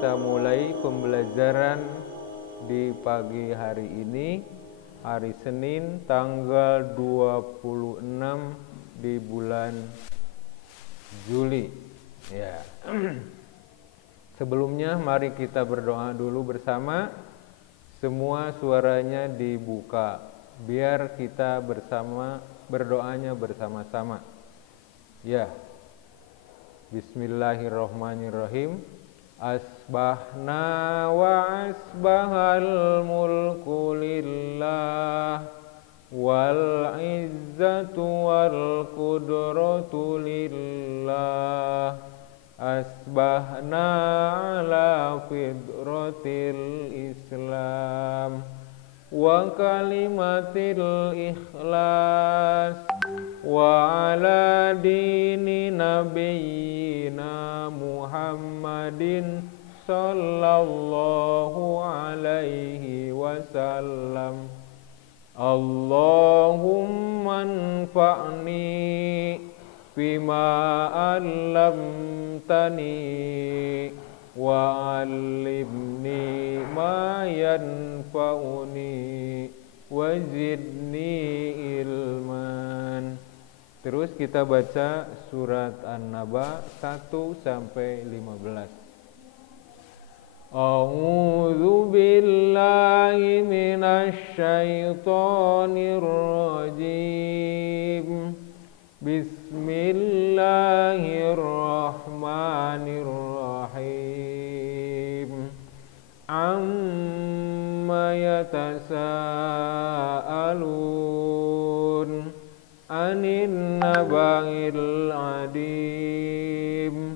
kita mulai pembelajaran di pagi hari ini, hari Senin tanggal 26 di bulan Juli. Ya. Sebelumnya mari kita berdoa dulu bersama. Semua suaranya dibuka biar kita bersama berdoanya bersama-sama. Ya. Bismillahirrahmanirrahim. Asbahna wa asbahal mulku lillah wal izzatu wal qudratu lillah. Asbahna ala fidratil Islam wa kalimatil ikhlas wa ala dini nabiyyina Muhammadin sallallahu alaihi wasallam. Allahumma anfa'ni bima 'allamtani wa 'allimni ma yanfa'uni wa zidni ilman. Terus kita baca surat An-Naba 1 sampai 15. A'udzu billahi minasy syaithanir rajim. Bismillahirrahmanirrahim. Amma yatasaalun anin naba'il adim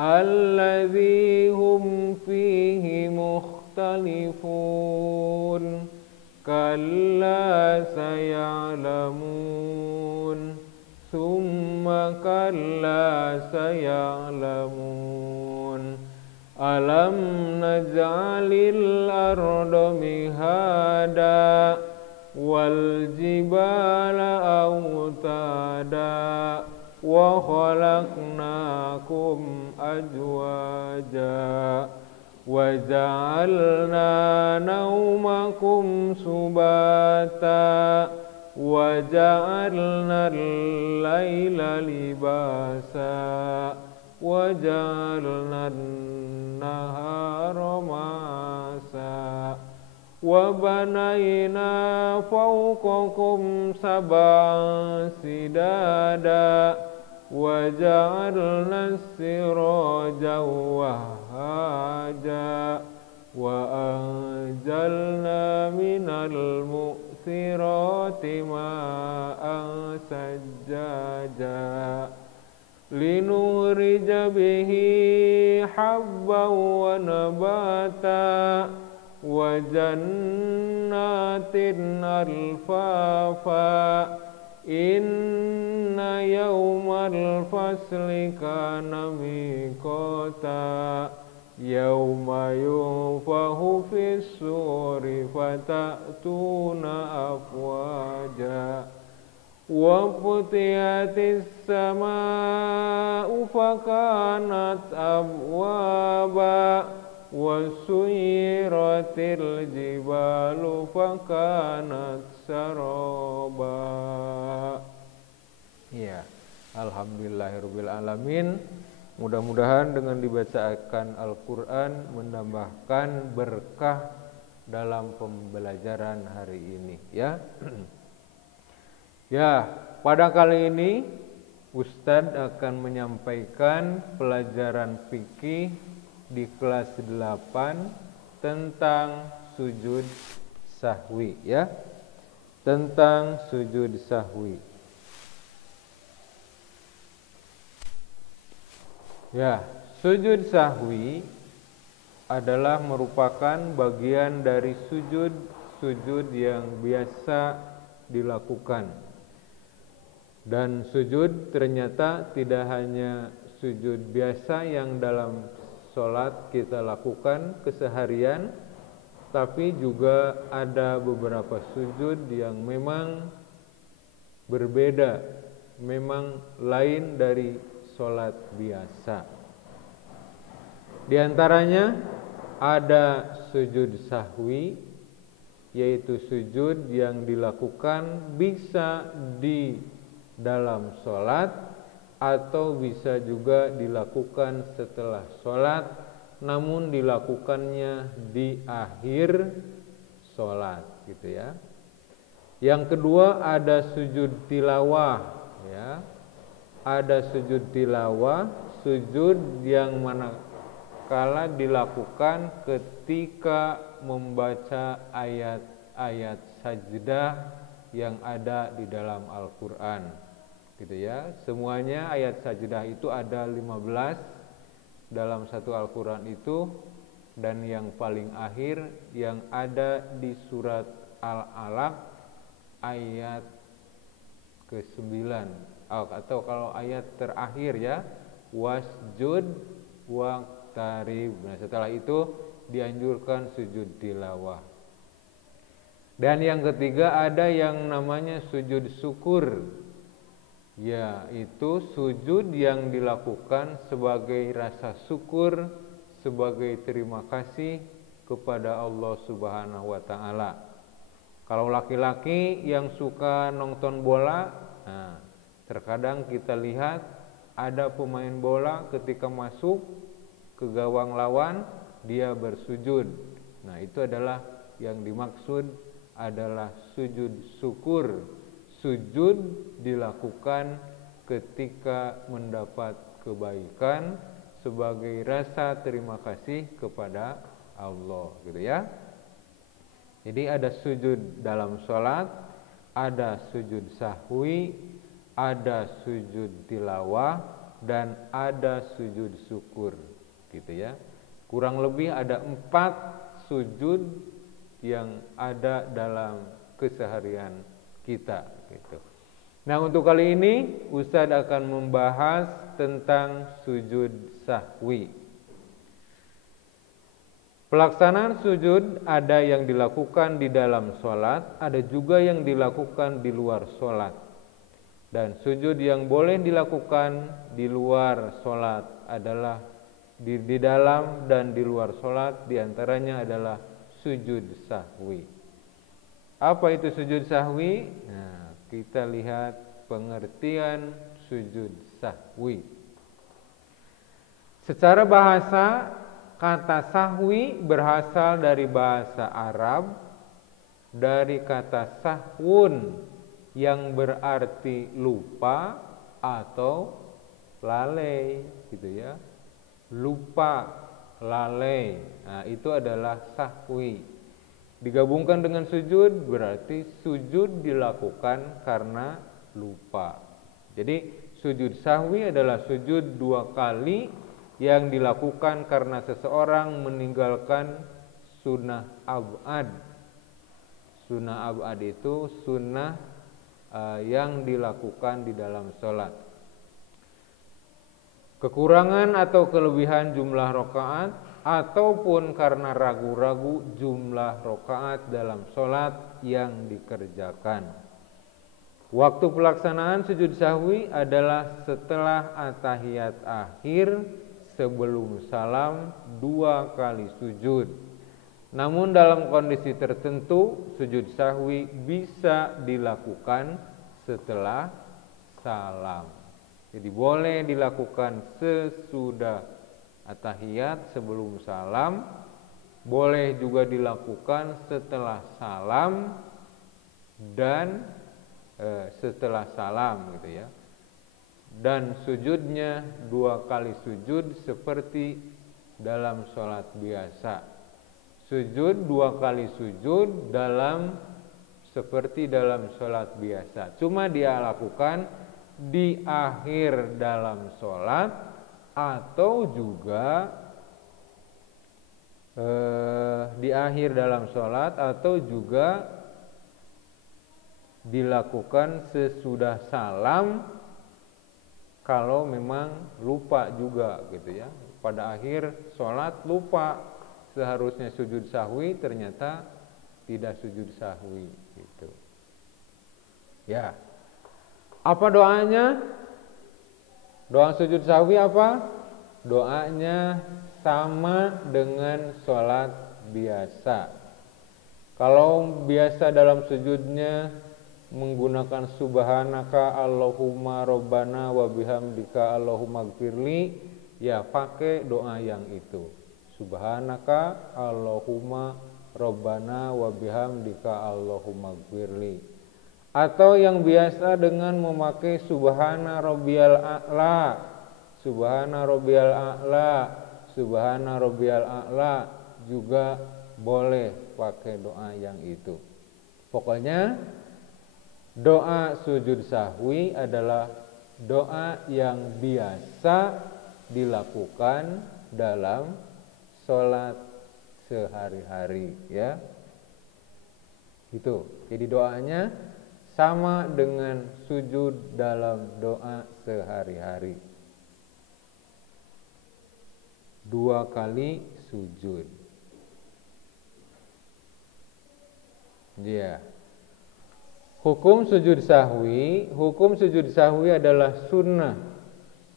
alladzi hum fihi mukhtalifun. Kalla saya'lamun summa kalla saya'lamun. Alam naj'alil arda mihada wal jibala awtada wa khalaqnakum azwaja wa ja'alna naumakum subata wa ja'alna al-laila libasa wa ja'alna an-nahara ma'asa wa banayna fawqakum sab'an sidada wa ja'alna as-siraja wahhaja wa anzalna minal mu'thirati ma'an sajjaja linurija bihi habban wa nabata wa jannatin alfafa. Inna yawmal fasli kana miqata yawma yunfahu fis suri fatatuna afwaja wa futihatis samaa'u fakanat abwaba wa suyiratil jibalu fakanat saraba. Ya, alhamdulillahirabbil alamin. Mudah-mudahan dengan dibacakan Al-Qur'an menambahkan berkah dalam pembelajaran hari ini, ya. Ya, pada kali ini Ustadz akan menyampaikan pelajaran fikih di kelas 8 tentang sujud sahwi, ya. Tentang sujud sahwi. Ya, sujud sahwi adalah merupakan bagian dari sujud yang biasa dilakukan. Dan sujud ternyata tidak hanya sujud biasa yang dalam sholat kita lakukan keseharian, tapi juga ada beberapa sujud yang memang berbeda, memang lain dari sholat biasa. Di antaranya ada sujud sahwi, yaitu sujud yang dilakukan bisa di dalam sholat atau bisa juga dilakukan setelah sholat, namun dilakukannya di akhir sholat, gitu ya. Yang kedua ada sujud tilawah, ya. Ada sujud tilawah, sujud yang manakala dilakukan ketika membaca ayat-ayat sajdah yang ada di dalam Al-Qur'an, gitu ya. Semuanya ayat sajdah itu ada 15 dalam satu Al-Qur'an itu, dan yang paling akhir yang ada di surat Al-Alaq ayat ke-9, atau kalau ayat terakhir ya, wasjud waqtarib. Nah, setelah itu dianjurkan sujud tilawah. Dan yang ketiga ada yang namanya sujud syukur, yaitu sujud yang dilakukan sebagai rasa syukur, sebagai terima kasih kepada Allah Subhanahu wa taala. Kalau laki-laki yang suka nonton bola, nah, terkadang kita lihat ada pemain bola ketika masuk ke gawang lawan, dia bersujud. Nah, itu adalah yang dimaksud adalah sujud syukur. Sujud dilakukan ketika mendapat kebaikan sebagai rasa terima kasih kepada Allah, gitu ya. Jadi ada sujud dalam sholat, ada sujud sahwi, ada sujud tilawah, dan ada sujud syukur, gitu ya. Kurang lebih ada 4 sujud yang ada dalam keseharian kita, gitu. Nah, untuk kali ini Ustadz akan membahas tentang sujud sahwi. Pelaksanaan sujud ada yang dilakukan di dalam sholat, ada juga yang dilakukan di luar sholat. Dan sujud yang boleh dilakukan di luar sholat adalah di dalam dan di luar sholat, diantaranya adalah sujud sahwi. Apa itu sujud sahwi? Nah, kita lihat pengertian sujud sahwi. Secara bahasa, kata sahwi berasal dari bahasa Arab, dari kata sahwun yang berarti lupa atau lalai, gitu ya. Lupa, lalai. Nah, itu adalah sahwi. Digabungkan dengan sujud berarti sujud dilakukan karena lupa. Jadi sujud sahwi adalah sujud 2 kali yang dilakukan karena seseorang meninggalkan sunnah ab'ad. Sunnah ab'ad itu sunnah yang dilakukan di dalam sholat. Kekurangan atau kelebihan jumlah rakaat, ataupun karena ragu-ragu jumlah rakaat dalam sholat yang dikerjakan. Waktu pelaksanaan sujud sahwi adalah setelah at-tahiyat akhir sebelum salam 2 kali sujud. Namun dalam kondisi tertentu sujud sahwi bisa dilakukan setelah salam. Jadi boleh dilakukan sesudah at-tahiyat sebelum salam, boleh juga dilakukan setelah salam dan setelah salam, gitu ya. Dan sujudnya 2 kali sujud seperti dalam sholat biasa. Sujud 2 kali sujud seperti dalam sholat biasa. Cuma dia lakukan di akhir dalam sholat, atau juga di akhir dalam sholat, atau juga dilakukan sesudah salam kalau memang lupa juga, gitu ya. Pada akhir sholat lupa seharusnya sujud sahwi, ternyata tidak sujud sahwi, gitu. Ya. Apa doanya? Doa sujud sahwi apa? Doanya sama dengan sholat biasa. Kalau biasa dalam sujudnya menggunakan subhanaka Allahumma rabbana wa bihamdika Allahumma gfirli, ya pakai doa yang itu. Subhanaka Allahumma rabbana wa bihamdika Allahumma gfirli. Atau yang biasa dengan memakai subhana rabbiyal a'la, subhana rabbiyal a'la, subhana rabbiyal a'la, juga boleh pakai doa yang itu. Pokoknya doa sujud sahwi adalah doa yang biasa dilakukan dalam sholat sehari-hari, ya. Gitu. Jadi doanya sama dengan sujud dalam doa sehari-hari. 2 kali sujud. Ya. Hukum sujud sahwi adalah sunnah,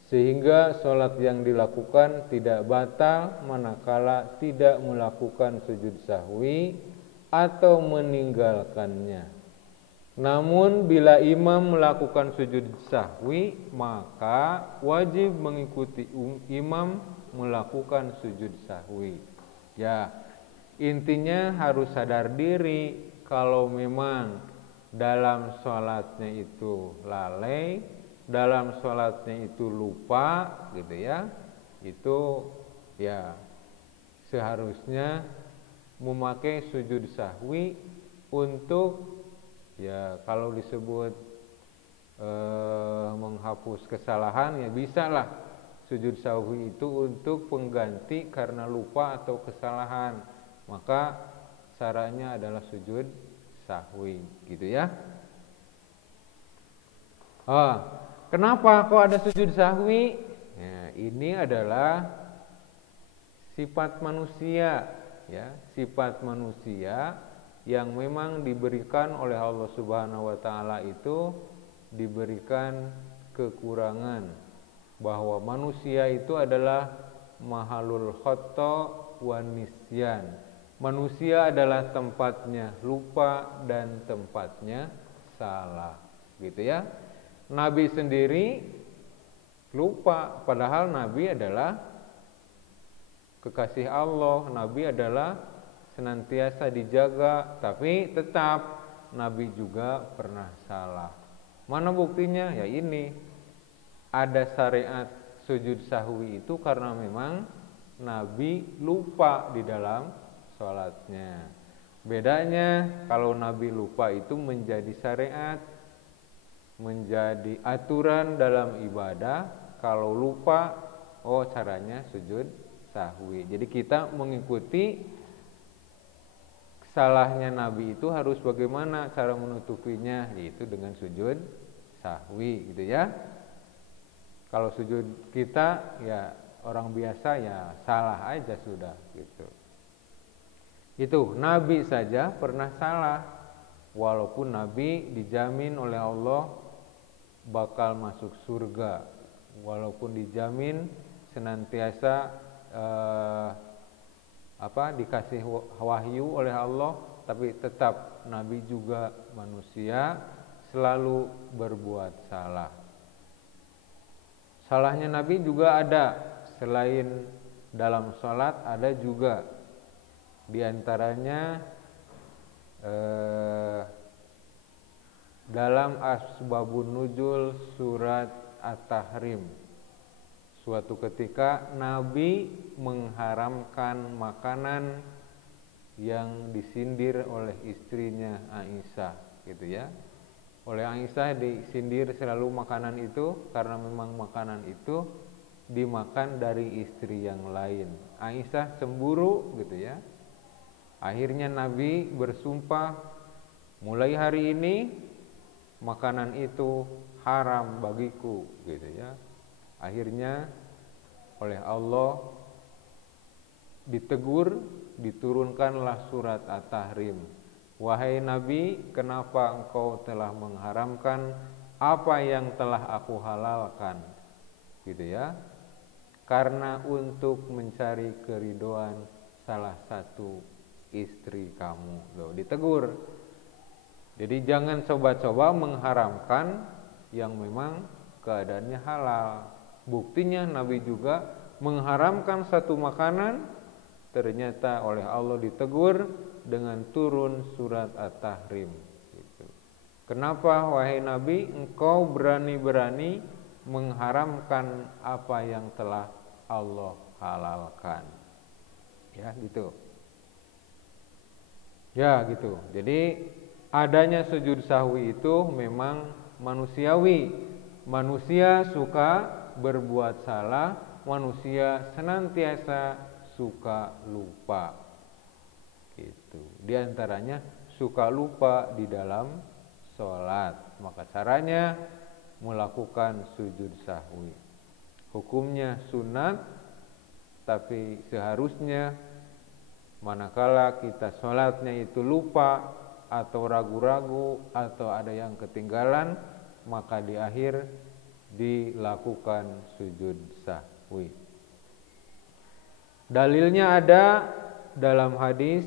sehingga sholat yang dilakukan tidak batal manakala tidak melakukan sujud sahwi atau meninggalkannya. Namun bila imam melakukan sujud sahwi, maka wajib mengikuti imam melakukan sujud sahwi. Ya, intinya harus sadar diri kalau memang dalam sholatnya itu lalai, dalam sholatnya itu lupa, gitu ya, itu ya seharusnya memakai sujud sahwi untuk, ya kalau disebut menghapus kesalahan, ya bisa lah sujud sahwi itu untuk pengganti karena lupa atau kesalahan, maka caranya adalah sujud sahwi, gitu ya. Kenapa kok ada sujud sahwi? Ya, ini adalah sifat manusia, ya, sifat manusia yang memang diberikan oleh Allah Subhanahu wa taala, itu diberikan kekurangan, bahwa manusia itu adalah mahalul khata wa nisyan. Manusia adalah tempatnya lupa dan tempatnya salah, gitu ya. Nabi sendiri lupa, padahal Nabi adalah kekasih Allah, Nabi adalah senantiasa dijaga, tapi tetap Nabi juga pernah salah. Mana buktinya? Ya ini, ada syariat sujud sahwi itu karena memang Nabi lupa di dalam sholatnya. Bedanya kalau Nabi lupa itu menjadi syariat, menjadi aturan dalam ibadah. Kalau lupa, oh caranya sujud sahwi. Jadi kita mengikuti salahnya Nabi itu harus bagaimana cara menutupinya, yaitu dengan sujud sahwi, gitu ya. Kalau sujud kita ya orang biasa ya salah aja sudah, gitu. Itu Nabi saja pernah salah, walaupun Nabi dijamin oleh Allah bakal masuk surga, walaupun dijamin senantiasa dikasih wahyu oleh Allah, tapi tetap Nabi juga manusia, selalu berbuat salah. Salahnya Nabi juga ada, selain dalam sholat ada juga, diantaranya dalam asbabun nuzul surat At-Tahrim. Suatu ketika Nabi mengharamkan makanan yang disindir oleh istrinya Aisyah, gitu ya. Oleh Aisyah disindir selalu makanan itu karena memang makanan itu dimakan dari istri yang lain. Aisyah cemburu, gitu ya. Akhirnya Nabi bersumpah, mulai hari ini makanan itu haram bagiku, gitu ya. Akhirnya oleh Allah ditegur, diturunkanlah surat At-Tahrim. Wahai Nabi, kenapa engkau telah mengharamkan apa yang telah aku halalkan, gitu ya. karena untuk mencari keridhaan salah satu istri kamu. Loh, ditegur. Jadi jangan coba-coba mengharamkan yang memang keadaannya halal. Buktinya Nabi juga mengharamkan satu makanan, ternyata oleh Allah ditegur dengan turun surat At-Tahrim. Gitu. Kenapa wahai Nabi engkau berani-berani mengharamkan apa yang telah Allah halalkan? Ya gitu. Ya gitu. Jadi adanya sujud sahwi itu memang manusiawi. Manusia suka berbuat salah, manusia senantiasa suka lupa. Gitu. Di antaranya suka lupa di dalam sholat. Maka caranya melakukan sujud sahwi. Hukumnya sunat, tapi seharusnya manakala kita sholatnya itu lupa atau ragu-ragu atau ada yang ketinggalan, maka di akhir dilakukan sujud sahwi. Dalilnya ada dalam hadis,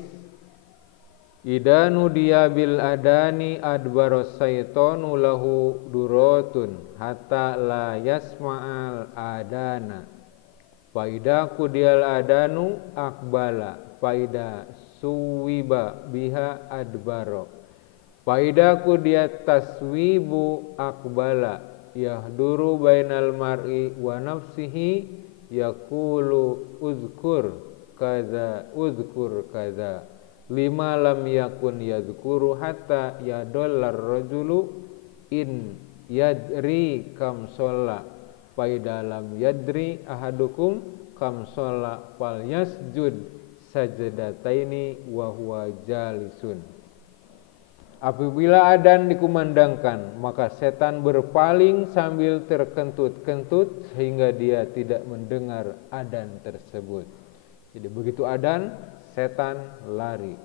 idza nudiya bil adani adbaros syaitanu lahu duratun hatta la yasma'al adana faida qudiyal adanu akbala faida suwiba biha adbaro faida qudiyat taswibu akbala yahduru bainal mar'i wa nafsihi yaqulu uzkur kaza lima lam yakun yadhkuru hatta yadollar rajulu in yadri kam sholla faida lam yadri ahadukum kam sholla fal yasjud sajadataini wa huwa jalisun. Apabila adzan dikumandangkan, maka setan berpaling sambil terkentut-kentut sehingga dia tidak mendengar adzan tersebut. Jadi begitu adzan, setan lari.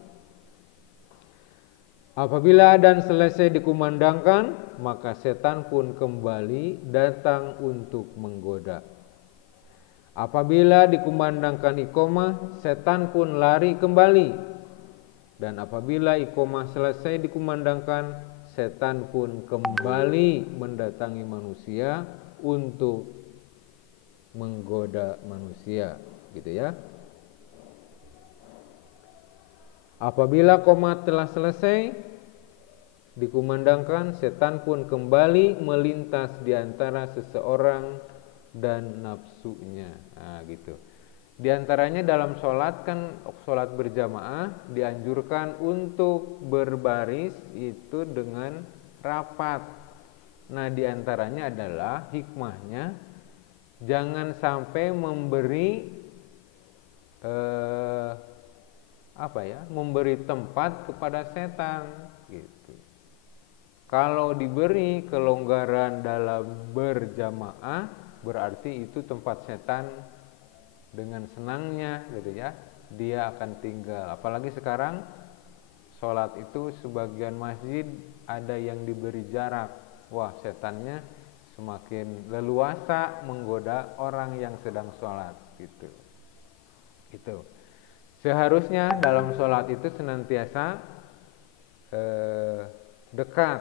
Apabila adzan selesai dikumandangkan, maka setan pun kembali datang untuk menggoda. Apabila dikumandangkan iqamah, setan pun lari kembali. Dan apabila iqamah selesai dikumandangkan, setan pun kembali mendatangi manusia untuk menggoda manusia, gitu ya. Apabila qomat telah selesai dikumandangkan, setan pun kembali melintas di antara seseorang dan nafsunya. Nah, gitu. Di antaranya dalam sholat kan, sholat berjamaah dianjurkan untuk berbaris itu dengan rapat. Nah, di antaranya adalah hikmahnya jangan sampai memberi memberi tempat kepada setan gitu. Kalau diberi kelonggaran dalam berjamaah, berarti itu tempat setan dengan senangnya gitu ya, dia akan tinggal. Apalagi sekarang sholat itu sebagian masjid ada yang diberi jarak. Wah, setannya semakin leluasa menggoda orang yang sedang sholat gitu. Itu. Seharusnya dalam sholat itu senantiasa dekat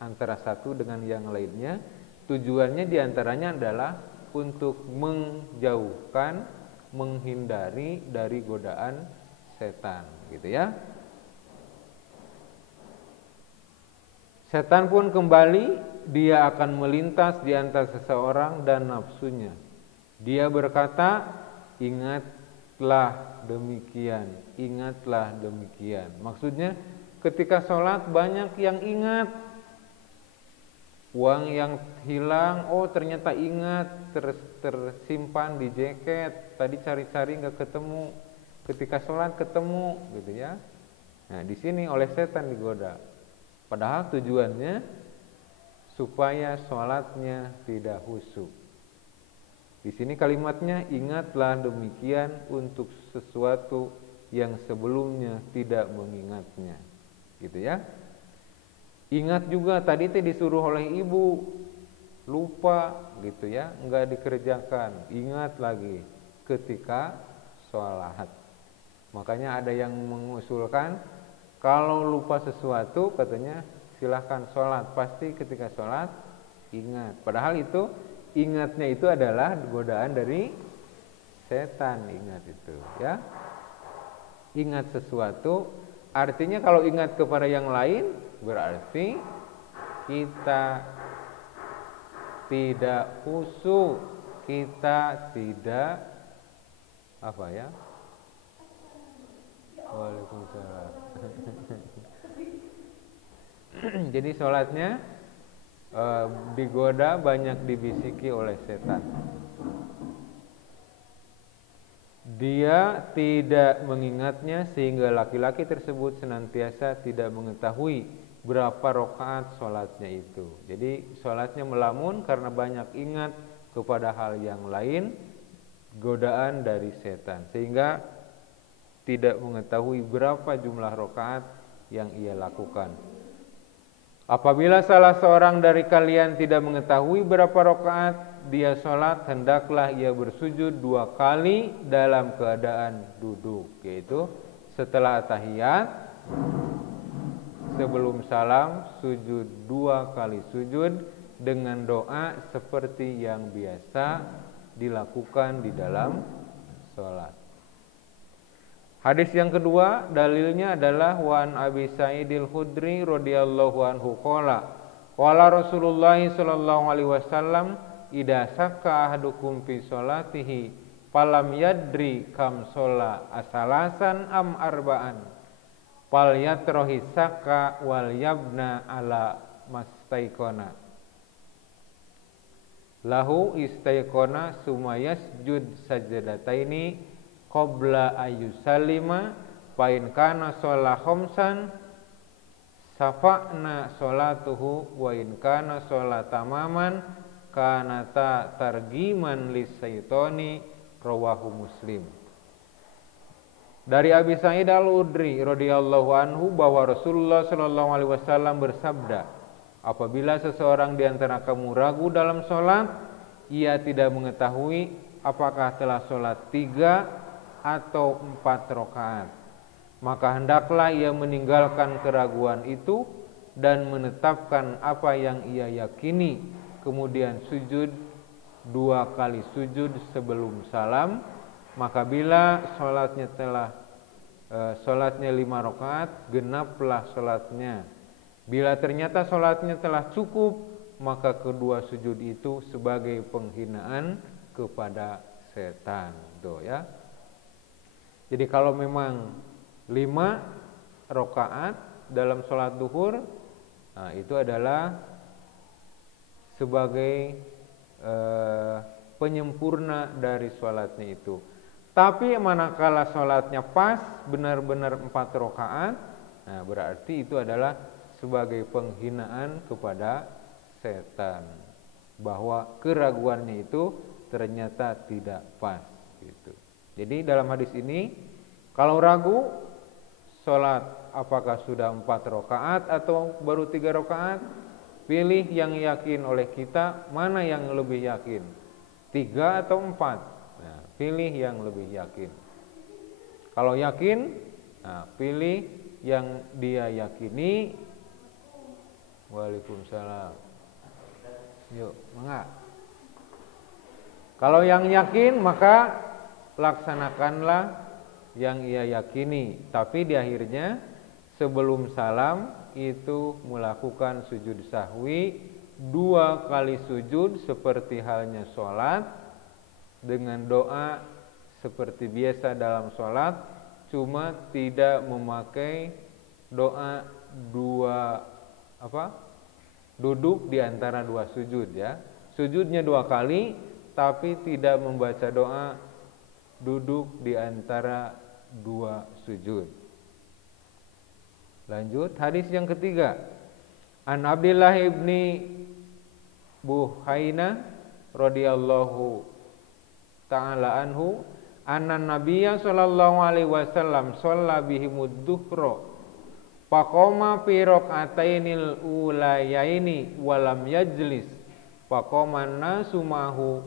antara satu dengan yang lainnya. Tujuannya diantaranya adalah untuk menjauhkan, menghindari dari godaan setan, gitu ya. Setan pun kembali, dia akan melintas di antara seseorang dan nafsunya. Dia berkata, ingatlah demikian, ingatlah demikian. Maksudnya ketika sholat banyak yang ingat. Uang yang hilang, oh ternyata ingat, tersimpan di jaket, tadi cari-cari nggak ketemu, ketika sholat ketemu, gitu ya. Nah, di sini oleh setan digoda. Padahal tujuannya supaya sholatnya tidak khusyuk. Di sini kalimatnya ingatlah demikian untuk sesuatu yang sebelumnya tidak mengingatnya, gitu ya. Ingat juga tadi disuruh oleh ibu, lupa gitu ya, enggak dikerjakan, ingat lagi ketika sholat. Makanya ada yang mengusulkan kalau lupa sesuatu katanya silahkan sholat, pasti ketika sholat ingat. Padahal itu ingatnya itu adalah godaan dari setan, ingat itu ya. Ingat sesuatu artinya kalau ingat kepada yang lain berarti kita tidak khusyuk, kita tidak apa ya? Waalaikumsalam. Jadi sholatnya digoda, banyak dibisiki oleh setan. Dia tidak mengingatnya sehingga laki-laki tersebut senantiasa tidak mengetahui berapa rakaat sholatnya itu. Jadi sholatnya melamun karena banyak ingat kepada hal yang lain, godaan dari setan, sehingga tidak mengetahui berapa jumlah rakaat yang ia lakukan. Apabila salah seorang dari kalian tidak mengetahui berapa rakaat dia sholat, hendaklah ia bersujud 2 kali dalam keadaan duduk, yaitu setelah tahiyat, sebelum salam, sujud 2 kali sujud dengan doa seperti yang biasa dilakukan di dalam sholat. Hadis yang kedua dalilnya adalah wan Abi Sa'idil Khudri radhiyallahu anhu qala Rasulullah sallallahu alaihi wasallam idza sakka ahadukum fi sholatihi falam yadri kam shola asalasan am arba'an fal yatrahi sakka wal yabna ala mastaikona lahu istaikona sumayas jud sajadataini qabla ayyusallima fa in kana shola khamsan safa'na sholatuhu wa in kana shola tamaman kanata targiman lisyaitoni rawahu Muslim. Dari Abi Sa'id Al-Khudri radhiyallahu anhu bahwa Rasulullah sallallahu alaihi wasallam bersabda, apabila seseorang di antara kamu ragu dalam sholat, ia tidak mengetahui apakah telah sholat 3 atau 4 rakaat, maka hendaklah ia meninggalkan keraguan itu dan menetapkan apa yang ia yakini, kemudian sujud 2 kali sujud sebelum salam. Maka bila sholatnya 5 rakaat, genaplah sholatnya. Bila ternyata sholatnya telah cukup, maka kedua sujud itu sebagai penghinaan kepada setan. Tuh ya. Jadi kalau memang 5 rakaat dalam sholat duhur, nah itu adalah sebagai penyempurna dari sholatnya itu. Tapi manakala sholatnya pas benar-benar 4 rakaat, nah berarti itu adalah sebagai penghinaan kepada setan, bahwa keraguannya itu ternyata tidak pas gitu. Jadi dalam hadis ini kalau ragu sholat apakah sudah 4 rakaat atau baru 3 rakaat, pilih yang yakin oleh kita, mana yang lebih yakin, 3 atau 4. Nah, pilih yang lebih yakin. Kalau yakin, nah, pilih yang dia yakini. Waalaikumsalam. Yuk, mangga. Kalau yang yakin maka laksanakanlah yang ia yakini. Tapi di akhirnya sebelum salam itu melakukan sujud sahwi 2 kali sujud seperti halnya sholat dengan doa seperti biasa dalam sholat, cuma tidak memakai doa duduk di antara 2 sujud ya. Sujudnya 2 kali tapi tidak membaca doa duduk di antara 2 sujud. Lanjut, hadis yang ketiga. An Abdullah ibni Buhaina radhiyallahu ta'ala anhu anna nabiyya sallallahu alaihi wasallam shalla bihimud duhra faqama fi rak'atainil ulayaini walam yajlis faqaman nasu mahu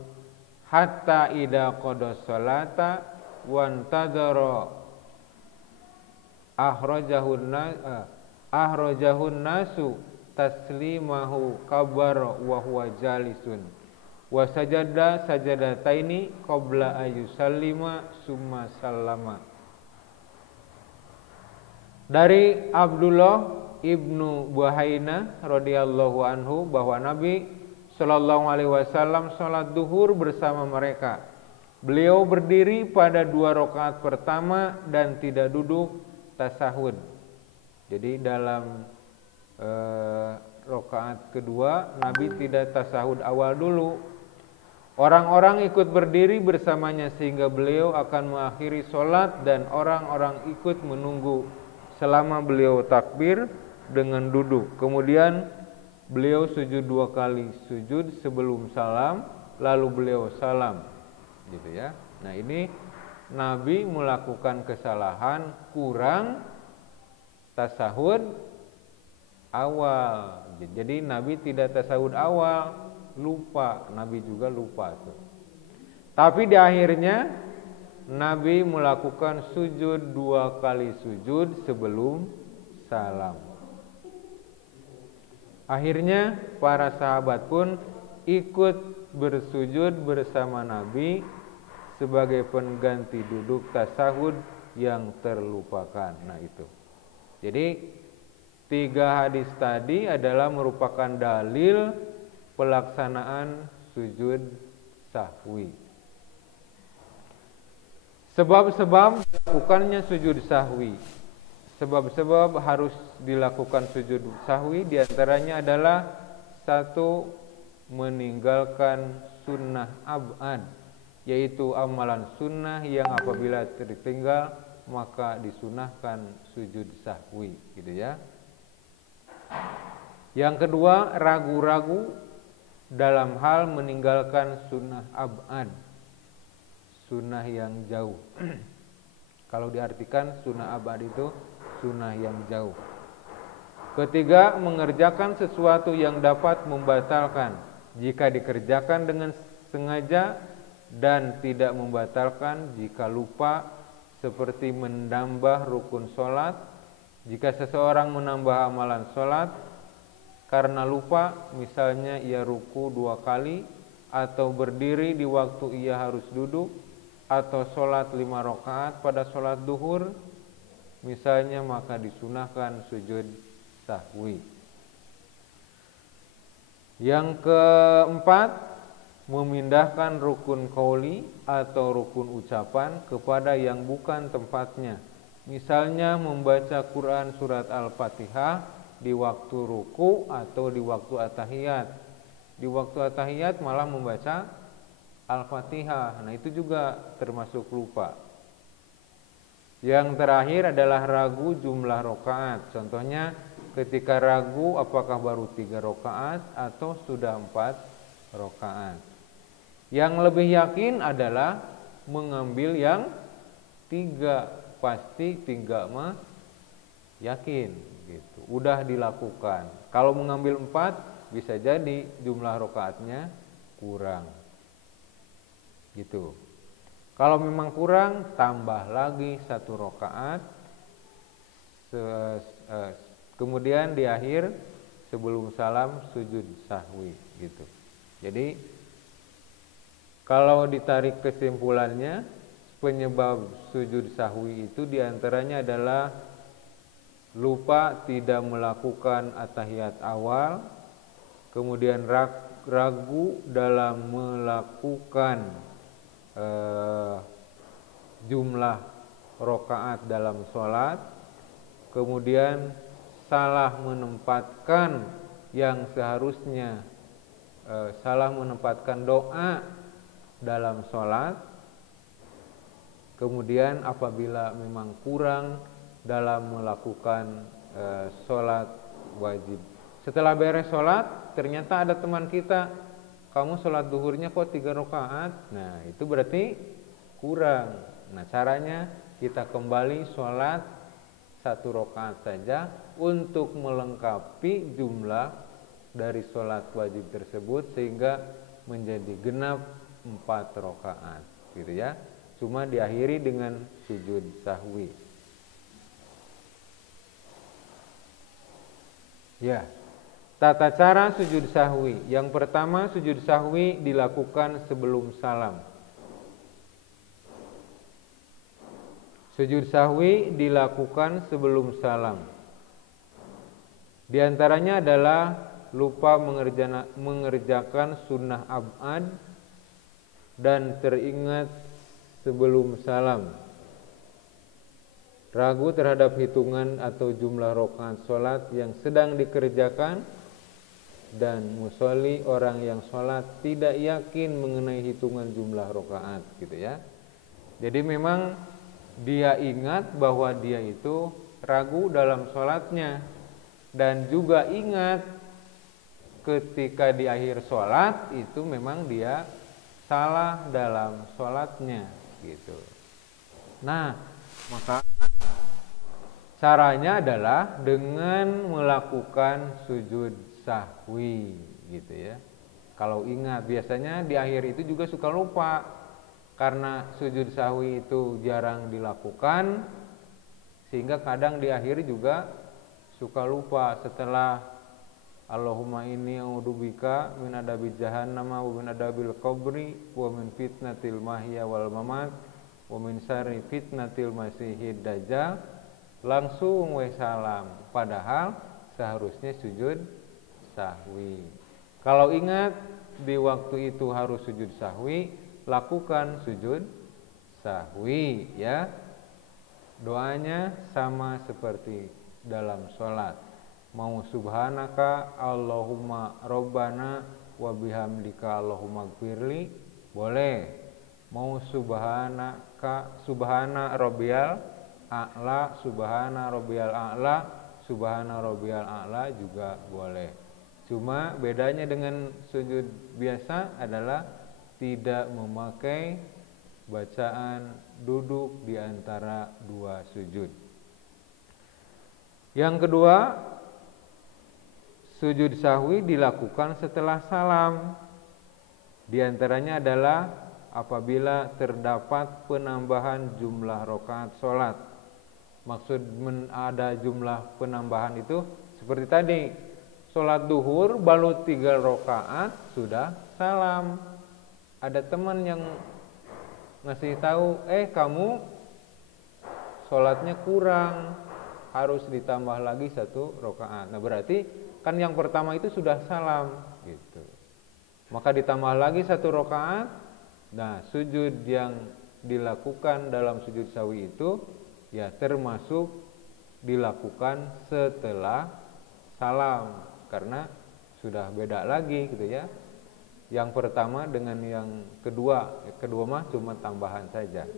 hatta idza qada sholata wantadara ahrajahun nasu taslimahu kabar wa huwa jalisun wa sajada sajadataini qabla ayyusallima summa sallama. Dari Abdullah ibnu Buhaina radhiyallahu anhu bahwa Nabi Shallallahu alaihi wasallam sholat duhur bersama mereka. Beliau berdiri pada 2 rakaat pertama dan tidak duduk tasahud. Jadi dalam rakaat kedua Nabi tidak tasahud awal dulu. Orang-orang ikut berdiri bersamanya sehingga beliau akan mengakhiri sholat dan orang-orang ikut menunggu selama beliau takbir dengan duduk. Kemudian beliau sujud 2 kali sujud sebelum salam, lalu beliau salam, gitu ya. Nah, ini Nabi melakukan kesalahan kurang tasahud awal. Jadi Nabi tidak tasahud awal, lupa. Nabi juga lupa tuh. Tapi di akhirnya Nabi melakukan sujud 2 kali sujud sebelum salam. Akhirnya para sahabat pun ikut bersujud bersama Nabi sebagai pengganti duduk tasahud yang terlupakan. Nah itu. Jadi 3 hadis tadi adalah merupakan dalil pelaksanaan sujud sahwi. Sebab-sebab dilakukannya sujud sahwi. Sebab-sebab harus dilakukan sujud sahwi diantaranya adalah 1. Meninggalkan sunnah ab'ad, yaitu amalan sunnah yang apabila tertinggal maka disunahkan sujud sahwi, gitu ya. Yang kedua, ragu-ragu dalam hal meninggalkan sunnah ab'ad, sunnah yang jauh. Kalau diartikan sunnah ab'ad itu sunnah yang jauh. Ketiga, mengerjakan sesuatu yang dapat membatalkan jika dikerjakan dengan sengaja dan tidak membatalkan jika lupa, seperti menambah rukun sholat. Jika seseorang menambah amalan sholat karena lupa, misalnya ia ruku 2 kali, atau berdiri di waktu ia harus duduk, atau sholat 5 rakaat pada sholat duhur misalnya, maka disunahkan sujud sahwi. Yang keempat, memindahkan rukun qauli atau rukun ucapan kepada yang bukan tempatnya. Misalnya membaca Quran surat Al-Fatihah di waktu ruku atau di waktu at-tahiyat. Di waktu at-tahiyat malah membaca Al-Fatihah. Nah, itu juga termasuk lupa. Yang terakhir adalah ragu jumlah rakaat. Contohnya ketika ragu apakah baru 3 rakaat atau sudah 4 rakaat. Yang lebih yakin adalah mengambil yang 3, pasti 3 mah yakin gitu. Udah dilakukan. Kalau mengambil 4 bisa jadi jumlah rakaatnya kurang. Gitu. Kalau memang kurang, tambah lagi 1 rakaat. Kemudian di akhir sebelum salam sujud sahwi, gitu. Jadi kalau ditarik kesimpulannya, penyebab sujud sahwi itu diantaranya adalah lupa tidak melakukan at-tahiyat awal, kemudian ragu dalam melakukan jumlah rakaat dalam sholat, kemudian salah menempatkan yang seharusnya, salah menempatkan doa dalam sholat, kemudian apabila memang kurang dalam melakukan sholat wajib. Setelah beres sholat, ternyata ada teman kita, kamu sholat duhurnya kok 3 rakaat. Nah, itu berarti kurang. Nah, caranya kita kembali sholat 1 rakaat saja untuk melengkapi jumlah dari sholat wajib tersebut sehingga menjadi genap 4 rakaat, gitu ya. Cuma diakhiri dengan sujud sahwi. Ya, tata cara sujud sahwi. Yang pertama, sujud sahwi dilakukan sebelum salam. Sujud sahwi dilakukan sebelum salam. Di antaranya adalah lupa mengerjakan sunnah ab'ad dan teringat sebelum salam. Ragu terhadap hitungan atau jumlah rakaat sholat yang sedang dikerjakan, dan musolli orang yang sholat tidak yakin mengenai hitungan jumlah rakaat, gitu ya. Jadi memang dia ingat bahwa dia itu ragu dalam sholatnya, dan juga ingat ketika di akhir sholat itu memang dia salah dalam sholatnya, gitu. Nah, maka caranya adalah dengan melakukan sujud sahwi, gitu ya. Kalau ingat, biasanya di akhir itu juga suka lupa. Karena sujud sahwi itu jarang dilakukan, sehingga kadang di akhir juga suka lupa setelah Allahumma inni a'udzubika min adabi jahannam wa min adabil qabri wa min fitnatil mahya wal mamat wa min syarri fitnatil masihid dajjal, langsung salam, padahal seharusnya sujud sahwi. Kalau ingat di waktu itu harus sujud sahwi, lakukan sujud sahwi, ya. Doanya sama seperti dalam sholat. Mau subhanaka Allahumma rabbana wa bihamdika Allahumma gfirli, boleh. Mau subhana rabbiyal a'la, subhana rabbiyal a'la, subhana rabbiyal a'la juga boleh. Cuma bedanya dengan sujud biasa adalah tidak memakai bacaan duduk di antara dua sujud. Yang kedua, sujud sahwi dilakukan setelah salam. Di antaranya adalah apabila terdapat penambahan jumlah rakaat sholat. Maksud ada jumlah penambahan itu seperti tadi, sholat duhur baru 3 rakaat sudah salam. Ada teman yang ngasih tahu, kamu sholatnya kurang, harus ditambah lagi 1 rakaat. Nah berarti kan yang pertama itu sudah salam, gitu. Maka ditambah lagi 1 rakaat. Nah sujud yang dilakukan dalam sujud sahwi itu ya termasuk dilakukan setelah salam, karena sudah beda lagi, gitu ya. Yang pertama dengan yang kedua mah cuma tambahan saja.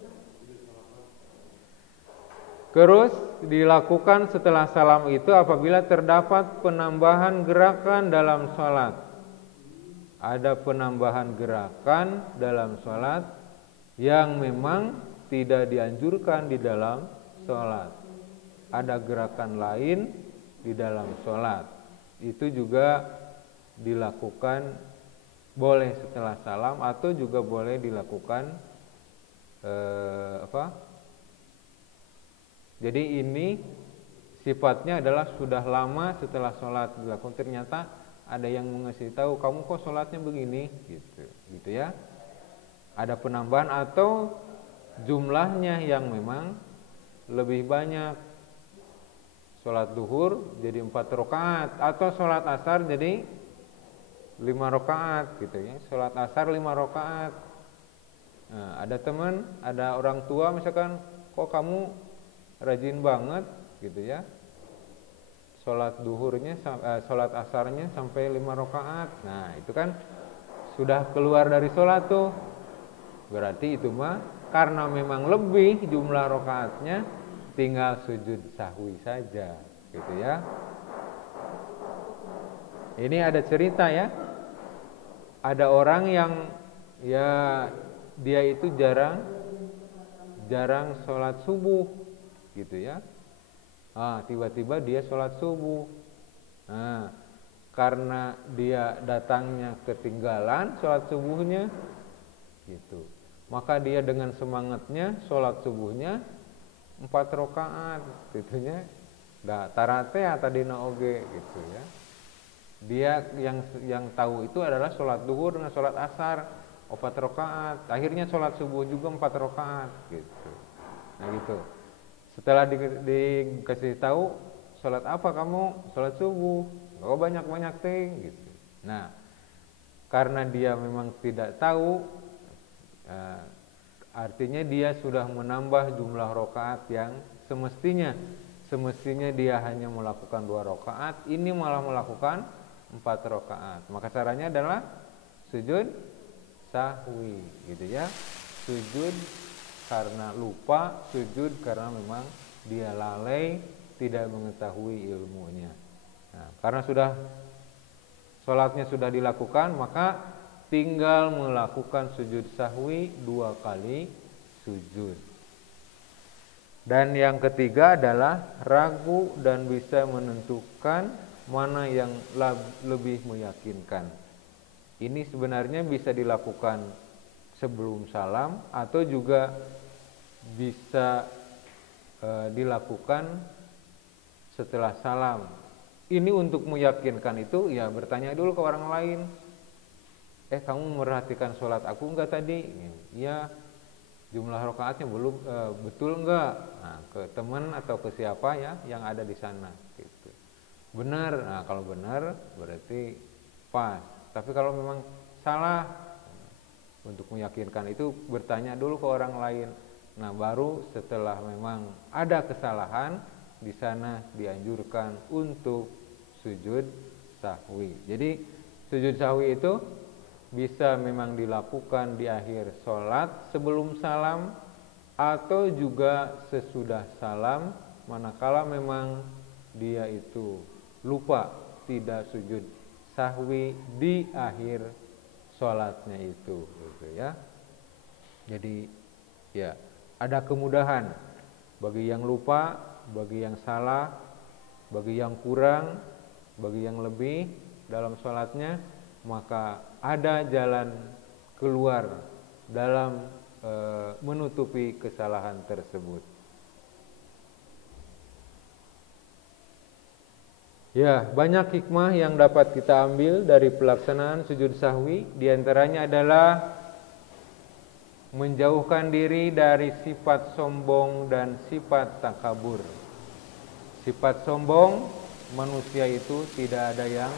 Terus dilakukan setelah salam itu apabila terdapat penambahan gerakan dalam sholat. Ada penambahan gerakan dalam sholat yang memang tidak dianjurkan di dalam sholat. Ada gerakan lain di dalam sholat. Itu juga dilakukan boleh setelah salam, atau juga boleh dilakukan Jadi ini sifatnya adalah sudah lama setelah sholat dilakukan, ternyata ada yang mengasih tahu, kamu kok sholatnya begini, gitu ya. Ada penambahan atau jumlahnya yang memang lebih banyak. Sholat duhur jadi 4 rakaat, atau sholat asar jadi 5 rakaat, gitu ya. Sholat asar 5 rakaat. Nah, ada teman, ada orang tua misalkan, kok kamu rajin banget, gitu ya. Sholat duhurnya, sholat asarnya sampai 5 rakaat. Nah itu kan sudah keluar dari sholat tuh. Berarti itu mah karena memang lebih jumlah rakaatnya, tinggal sujud sahwi saja, gitu ya. Ini ada cerita ya. Ada orang yang ya dia itu jarang sholat subuh, gitu ya. Tiba-tiba dia sholat subuh. Nah, karena dia datangnya ketinggalan sholat subuhnya gitu. Maka dia dengan semangatnya sholat subuhnya 4 rakaat gitunya. Da tarate tadina oge gitu ya. Dia yang tahu itu adalah sholat duhur dengan sholat asar 4 rakaat. Akhirnya sholat subuh juga 4 rakaat gitu. Nah gitu. Setelah dikasih tahu sholat apa kamu? Sholat subuh. Oh banyak-banyak ting gitu. Nah, karena dia memang tidak tahu, artinya dia sudah menambah jumlah rakaat yang semestinya dia hanya melakukan 2 rakaat, ini malah melakukan 4 rakaat. Maka caranya adalah sujud sahwi gitu ya. Sujud karena lupa, sujud karena memang dia lalai, tidak mengetahui ilmunya. Nah, karena sholatnya sudah dilakukan, maka tinggal melakukan sujud sahwi 2 kali sujud. Dan yang ketiga adalah ragu dan bisa menentukan mana yang lebih meyakinkan. Ini sebenarnya bisa dilakukan sebelum salam atau juga bisa dilakukan setelah salam. Ini untuk meyakinkan itu ya bertanya dulu ke orang lain. Kamu merhatikan sholat aku enggak tadi? Ya, jumlah rakaatnya belum betul enggak? Nah, ke teman atau ke siapa ya yang ada di sana gitu. Benar. Nah, kalau benar berarti pas. Tapi kalau memang salah, untuk meyakinkan itu bertanya dulu ke orang lain. Nah, baru setelah memang ada kesalahan, di sana dianjurkan untuk sujud sahwi. Jadi sujud sahwi itu bisa memang dilakukan di akhir sholat sebelum salam atau juga sesudah salam, manakala memang dia itu lupa tidak sujud sahwi di akhir sholatnya itu gitu ya. Jadi ya ada kemudahan bagi yang lupa, bagi yang salah, bagi yang kurang, bagi yang lebih dalam sholatnya, maka ada jalan keluar dalam menutupi kesalahan tersebut. Ya, banyak hikmah yang dapat kita ambil dari pelaksanaan sujud sahwi. Di antaranya adalah menjauhkan diri dari sifat sombong dan sifat takabur. Sifat sombong, manusia itu tidak ada yang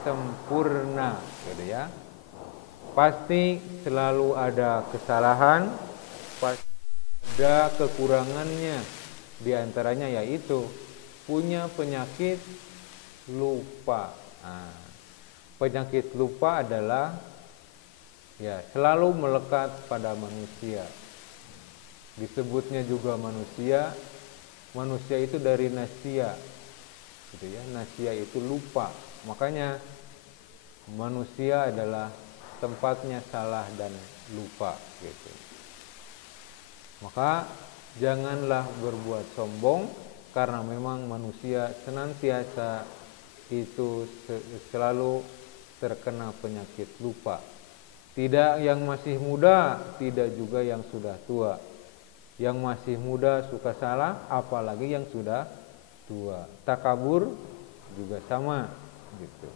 sempurna, gitu ya. Pasti selalu ada kesalahan, pasti ada kekurangannya. Di antaranya yaitu punya penyakit lupa. Nah, penyakit lupa adalah ya selalu melekat pada manusia. Disebutnya juga manusia. Manusia itu dari nasia, gitu ya. Nasia itu lupa. Makanya manusia adalah tempatnya salah dan lupa, gitu. Maka janganlah berbuat sombong, karena memang manusia senantiasa itu selalu terkena penyakit lupa. Tidak yang masih muda, tidak juga yang sudah tua. Yang masih muda suka salah, apalagi yang sudah tua. Takabur juga sama, gitu.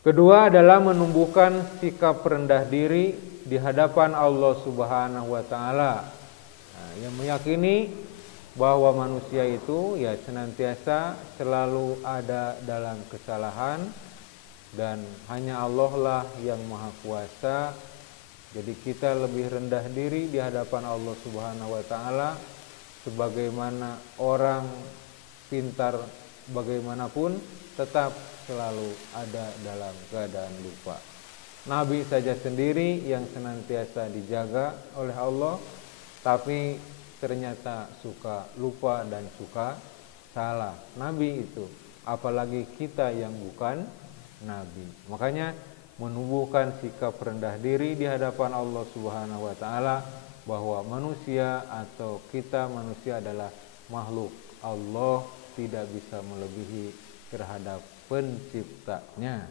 Kedua adalah menumbuhkan sikap rendah diri di hadapan Allah Subhanahu wa taala. Nah, yang meyakini bahwa manusia itu ya senantiasa selalu ada dalam kesalahan, dan hanya Allah lah yang maha kuasa. Jadi kita lebih rendah diri di hadapan Allah Subhanahu wa taala. Sebagaimana orang pintar bagaimanapun tetap selalu ada dalam keadaan lupa. Nabi saja sendiri yang senantiasa dijaga oleh Allah, tapi ternyata suka lupa dan suka salah. Nabi itu, apalagi kita yang bukan Nabi. Makanya menumbuhkan sikap rendah diri di hadapan Allah Subhanahu wa taala, bahwa manusia atau kita manusia adalah makhluk Allah, tidak bisa melebihi terhadap penciptanya.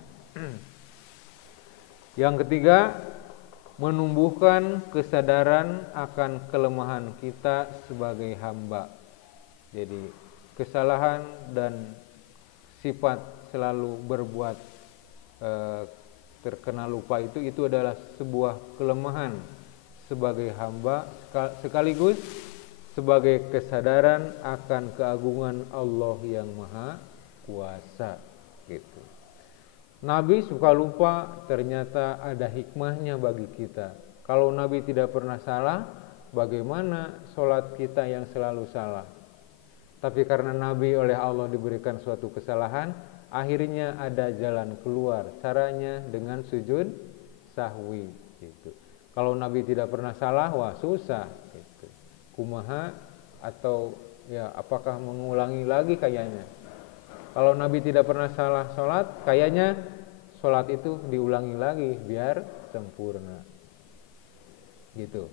Yang ketiga, menumbuhkan kesadaran akan kelemahan kita sebagai hamba. Jadi kesalahan dan sifat selalu berbuat terkena lupa itu adalah sebuah kelemahan sebagai hamba, sekaligus sebagai kesadaran akan keagungan Allah yang Maha Kuasa gitu. Nabi suka lupa, ternyata ada hikmahnya bagi kita. Kalau Nabi tidak pernah salah, bagaimana sholat kita yang selalu salah? Tapi karena Nabi oleh Allah diberikan suatu kesalahan, akhirnya ada jalan keluar. Caranya dengan sujud sahwi gitu. Kalau Nabi tidak pernah salah, wah susah gitu. Kumaha atau ya apakah mengulangi lagi kayaknya. Kalau Nabi tidak pernah salah sholat, kayaknya sholat itu diulangi lagi biar sempurna gitu.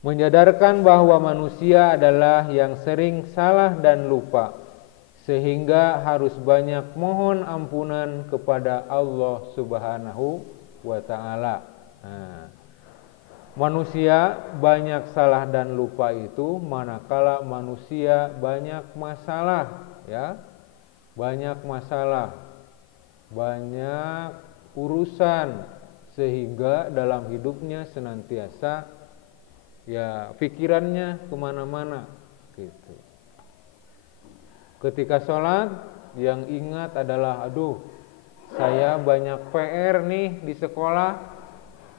Menyadarkan bahwa manusia adalah yang sering salah dan lupa, sehingga harus banyak mohon ampunan kepada Allah Subhanahu wa Ta'ala. Manusia banyak salah dan lupa itu manakala manusia banyak masalah, ya, banyak masalah, banyak urusan, sehingga dalam hidupnya senantiasa ya pikirannya kemana-mana gitu. Ketika sholat yang ingat adalah aduh saya banyak PR nih di sekolah,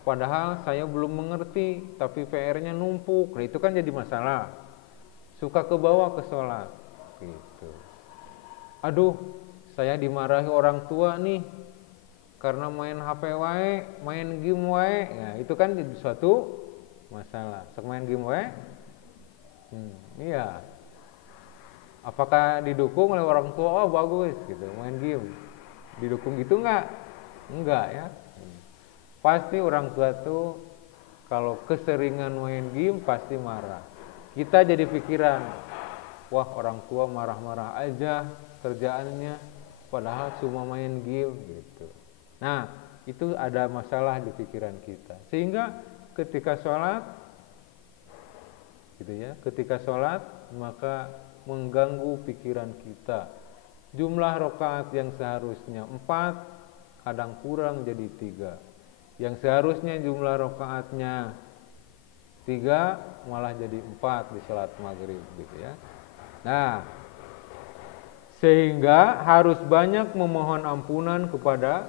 padahal saya belum mengerti tapi PR-nya numpuk. Nah, itu kan jadi masalah, suka kebawa ke sholat gitu. Aduh saya dimarahi orang tua nih karena main HP wae, main game wae. Nah, itu kan jadi suatu masalah. Main game wae. Iya. Apakah didukung oleh orang tua? Oh bagus gitu, main game. Didukung gitu enggak? Enggak ya. Pasti orang tua tuh kalau keseringan main game pasti marah. Kita jadi pikiran, wah orang tua marah-marah aja kerjaannya, padahal cuma main game gitu. Nah, itu ada masalah di pikiran kita. Sehingga ketika sholat gitu ya, ketika sholat maka mengganggu pikiran kita. Jumlah rakaat yang seharusnya 4 kadang kurang jadi 3. Yang seharusnya jumlah rakaatnya 3 malah jadi 4 di sholat maghrib gitu ya. Nah, sehingga harus banyak memohon ampunan kepada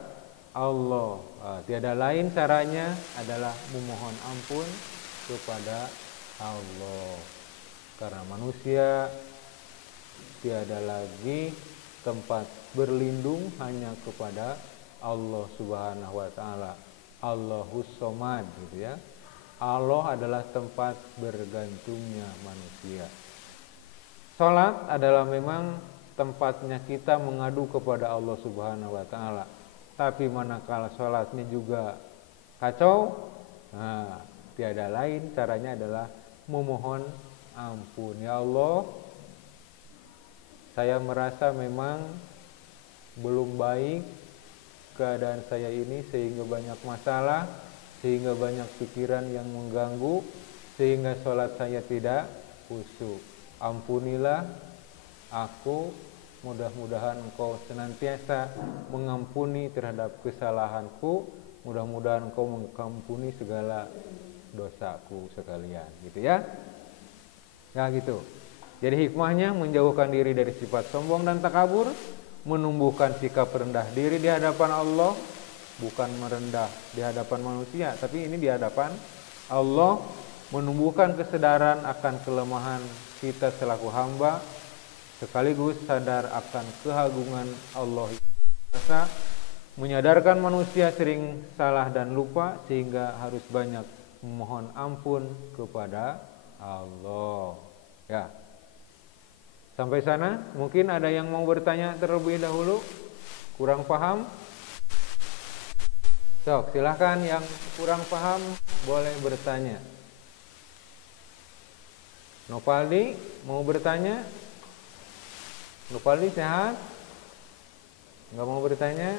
Allah. Tiada lain caranya adalah memohon ampun kepada Allah. Karena manusia tiada lagi tempat berlindung hanya kepada Allah Subhanahu wa Ta'ala. Allahus Somad gitu ya. Allah adalah tempat bergantungnya manusia. Salat adalah memang tempatnya kita mengadu kepada Allah Subhanahu wa Ta'ala. Tapi manakala salatnya juga kacau, nah, tiada lain caranya adalah memohon ampun. Ya Allah, saya merasa memang belum baik keadaan saya ini, sehingga banyak masalah, sehingga banyak pikiran yang mengganggu, sehingga sholat saya tidak khusyuk. Ampunilah aku, mudah-mudahan Engkau senantiasa mengampuni terhadap kesalahanku, mudah-mudahan Engkau mengampuni segala dosaku sekalian, gitu ya. Ya gitu. Jadi hikmahnya menjauhkan diri dari sifat sombong dan takabur, menumbuhkan sikap rendah diri di hadapan Allah, bukan merendah di hadapan manusia, tapi ini di hadapan Allah, menumbuhkan kesadaran akan kelemahan kita selaku hamba, sekaligus sadar akan keagungan Allah, menyadarkan manusia sering salah dan lupa, sehingga harus banyak memohon ampun kepada Allah. Ya. Sampai sana, mungkin ada yang mau bertanya terlebih dahulu, kurang paham? Sok, silahkan yang kurang paham boleh bertanya. Nopaldi mau bertanya? Nopaldi sehat? Nggak mau bertanya?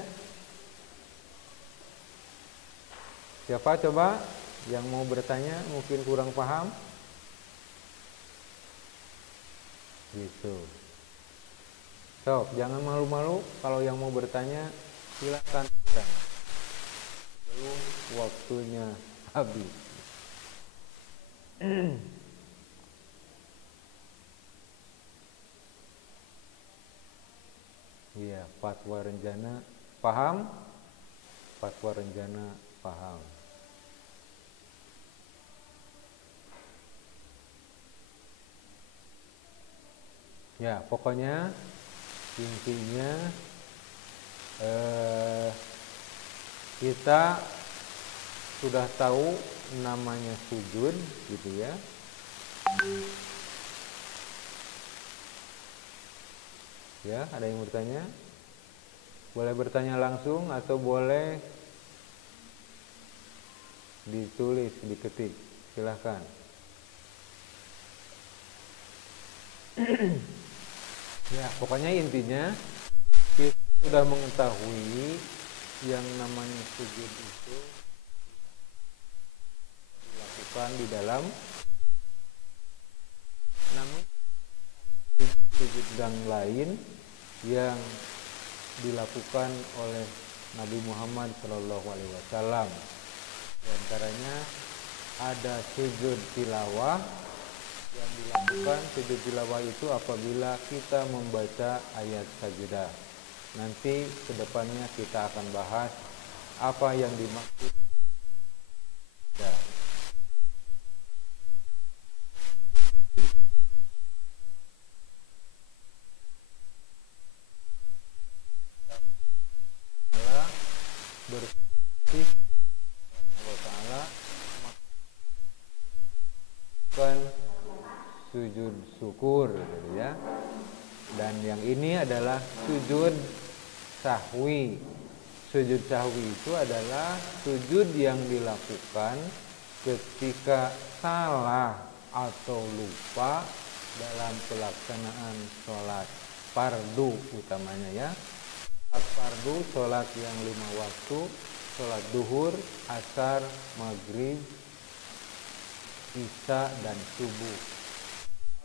Siapa coba yang mau bertanya mungkin kurang paham? Gitu. Sok, jangan malu-malu kalau yang mau bertanya silakan bertanya. Belum waktunya habis. Iya, fatwa rencana paham? Fatwa rencana paham. Ya, pokoknya intinya kita sudah tahu namanya sujud gitu ya. Ya, ada yang bertanya? Boleh bertanya langsung atau boleh ditulis, diketik. Silahkan. Ya, pokoknya intinya kita sudah mengetahui yang namanya sujud itu dilakukan di dalam, namun sujud yang lain yang dilakukan oleh Nabi Muhammad SAW. Di antaranya ada sujud tilawah yang dilakukan. Sujud tilawah itu apabila kita membaca ayat sajadah. Nanti kedepannya kita akan bahas apa yang dimaksud. Ya. Bersih Allah Ta'ala melakukan sujud syukur gitu ya. Dan yang ini adalah sujud sahwi. Sujud sahwi itu adalah sujud yang dilakukan ketika salah atau lupa dalam pelaksanaan sholat fardu utamanya ya. Sholat fardu, sholat yang 5 waktu, sholat duhur, asar, maghrib, isya, dan subuh.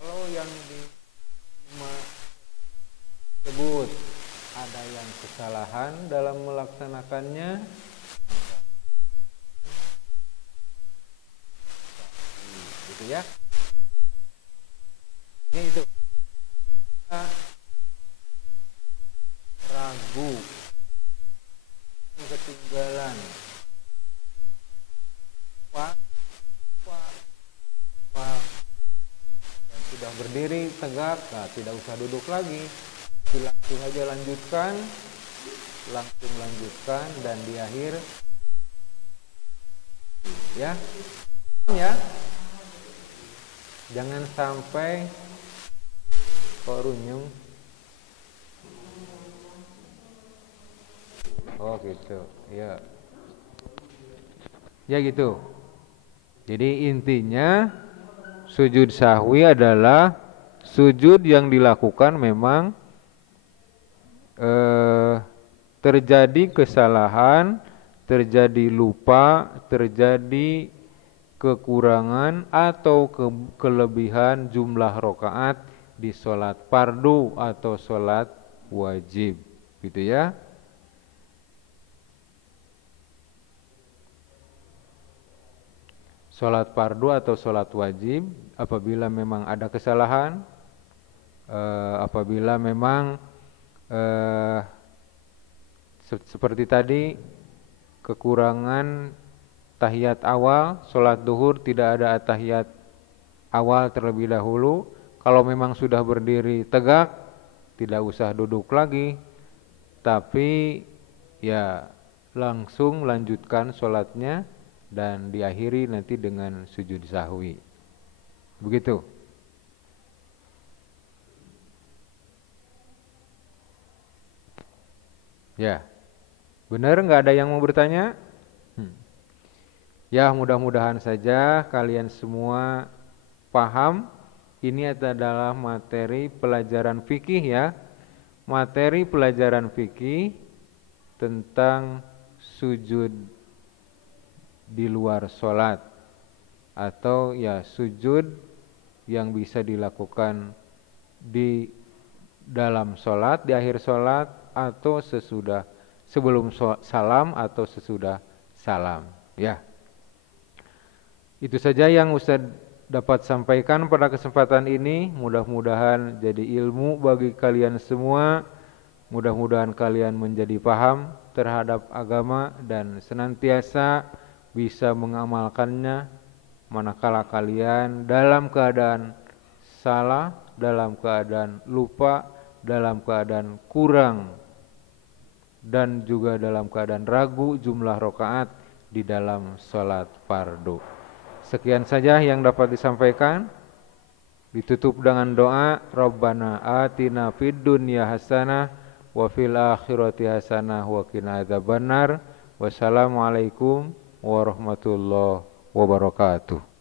Kalau yang disebut ada yang kesalahan dalam melaksanakannya, gitu ya. Ini itu ragu, ketinggalan, dan sudah berdiri tegak, nah tidak usah duduk lagi, langsung aja lanjutkan, dan di akhir ya, jangan sampai korunyung. Oh gitu, ya. Ya gitu. Jadi intinya sujud sahwi adalah sujud yang dilakukan memang terjadi kesalahan, terjadi lupa, terjadi kekurangan atau kelebihan jumlah rakaat di sholat fardu atau sholat wajib, gitu ya. Sholat fardu atau sholat wajib apabila memang ada kesalahan, apabila memang seperti tadi kekurangan tahiyat awal, sholat duhur tidak ada tahiyat awal terlebih dahulu. Kalau memang sudah berdiri tegak, tidak usah duduk lagi, tapi ya langsung lanjutkan sholatnya dan diakhiri nanti dengan sujud sahwi. Begitu. Ya, benar nggak ada yang mau bertanya? Ya, mudah-mudahan saja kalian semua paham. Ini adalah materi pelajaran fikih ya. materi pelajaran fikih tentang sujud di luar sholat, atau ya sujud yang bisa dilakukan di dalam sholat, di akhir sholat, atau sebelum salam atau sesudah salam. Ya, itu saja yang Ustadz dapat sampaikan pada kesempatan ini. Mudah-mudahan jadi ilmu bagi kalian semua. Mudah-mudahan kalian menjadi paham terhadap agama dan senantiasa bisa mengamalkannya manakala kalian dalam keadaan salah, dalam keadaan lupa, dalam keadaan kurang, dan juga dalam keadaan ragu jumlah rakaat di dalam sholat fardu. Sekian saja yang dapat disampaikan. Ditutup dengan doa, Rabbana atina fid dunya hasanah wa fil akhirati hasanah wa qina adzabannar. Wassalamualaikum warahmatullahi wabarakatuh.